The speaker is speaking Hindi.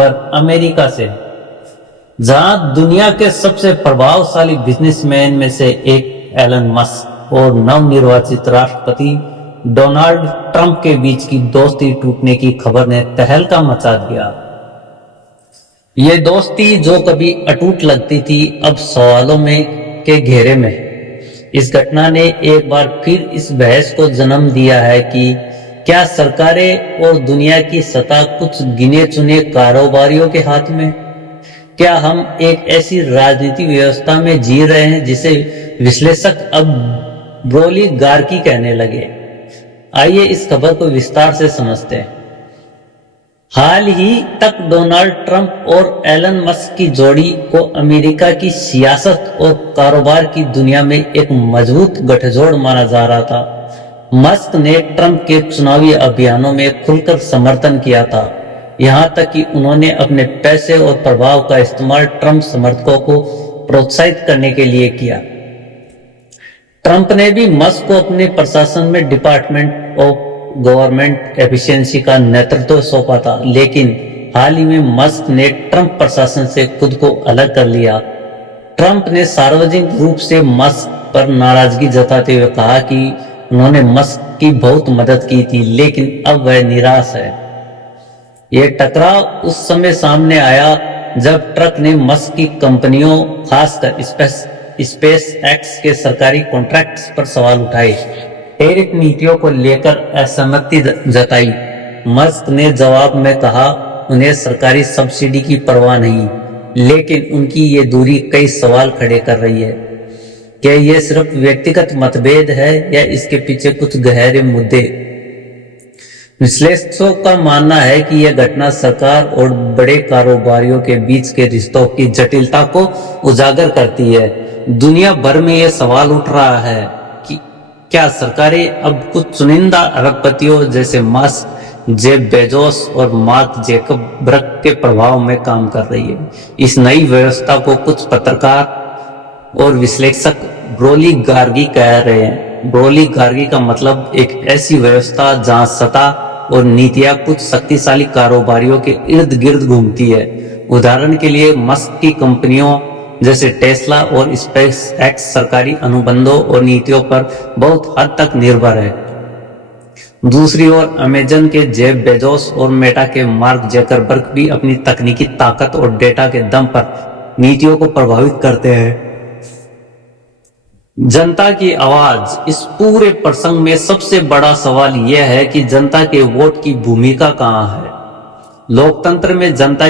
पर अमेरिका से, जहां दुनिया के सबसे प्रभावशाली बिजनेसमैन में से एक एलन मस्क और नवनिर्वाचित राष्ट्रपति डोनाल्ड ट्रंप के बीच की दोस्ती टूटने की खबर ने तहलका मचा दिया। ये दोस्ती जो कभी अटूट लगती थी, अब सवालों में के घेरे में। इस घटना ने एक बार फिर इस बहस को जन्म दिया है कि क्या सरकारें और दुनिया की सत्ता कुछ गिने चुने कारोबारियों के हाथ में? क्या हम एक ऐसी राजनीतिक व्यवस्था में जी रहे हैं जिसे विश्लेषक अब ब्रोलीगार्की कहने लगे? आइए इस खबर को विस्तार से समझते हैं। हाल ही तक डोनाल्ड ट्रंप और एलन मस्क की जोड़ी को अमेरिका की सियासत और कारोबार की दुनिया में एक मजबूत गठजोड़ माना जा रहा था। मस्क ने ट्रंप के चुनावी अभियानों में खुलकर समर्थन किया था, यहां तक कि उन्होंने अपने पैसे और प्रभाव का इस्तेमाल ट्रंप समर्थकों को प्रोत्साहित करने के लिए किया। ट्रंप ने भी मस्क को अपने प्रशासन में डिपार्टमेंट ऑफ गवर्नमेंट एफिशिएंसी का नेतृत्व सौंपा था, लेकिन हाल ही में मस्क ने ट्रंप प्रशासन से खुद को अलग कर लिया। ट्रंप ने सार्वजनिक रूप से मस्क पर नाराजगी जताते हुए कहा कि उन्होंने मस्क की बहुत मदद की थी, लेकिन अब वह निराश है। यह टकराव उस समय सामने आया जब ट्रंप ने मस्क की कंपनियों, खासकर स्पेस एक्स के सरकारी कॉन्ट्रैक्ट्स पर सवाल उठाए। टैरिफ नीतियों को लेकर असहमति जताई। मस्क ने जवाब में कहा उन्हें सरकारी सब्सिडी की परवाह नहीं, लेकिन उनकी ये दूरी कई सवाल खड़े कर रही है। क्या यह सिर्फ व्यक्तिगत मतभेद है या इसके पीछे कुछ गहरे मुद्दे? विश्लेषकों का मानना है कि यह घटना सरकार और बड़े कारोबारियों के बीच के रिश्तों की जटिलता को उजागर करती है। दुनिया भर में यह सवाल उठ रहा है कि क्या सरकारें अब कुछ चुनिंदा अरबपतियों जैसे मस्क, जेफ बेजोस और मार्क ज़करबर्ग के प्रभाव में काम कर रही है? इस नई व्यवस्था को कुछ पत्रकार और विश्लेषक ब्रोलीगार्की कह रहे हैं। ब्रोलीगार्की का मतलब एक ऐसी व्यवस्था जहां सत्ता और नीतियां कुछ शक्तिशाली कारोबारियों के इर्द गिर्द घूमती है। उदाहरण के लिए मस्क की कंपनियों जैसे टेस्ला और स्पेस एक्स सरकारी अनुबंधों और नीतियों पर बहुत हद तक निर्भर है। दूसरी ओर अमेजन के जेफ बेजोस और मेटा के मार्क ज़करबर्ग भी अपनी तकनीकी ताकत और डेटा के दम पर नीतियों को प्रभावित करते हैं। जनता की आवाज, इस पूरे प्रसंग में सबसे बड़ा सवाल यह है कि जनता के वोट की भूमिका कहां है? लोकतंत्र में जनता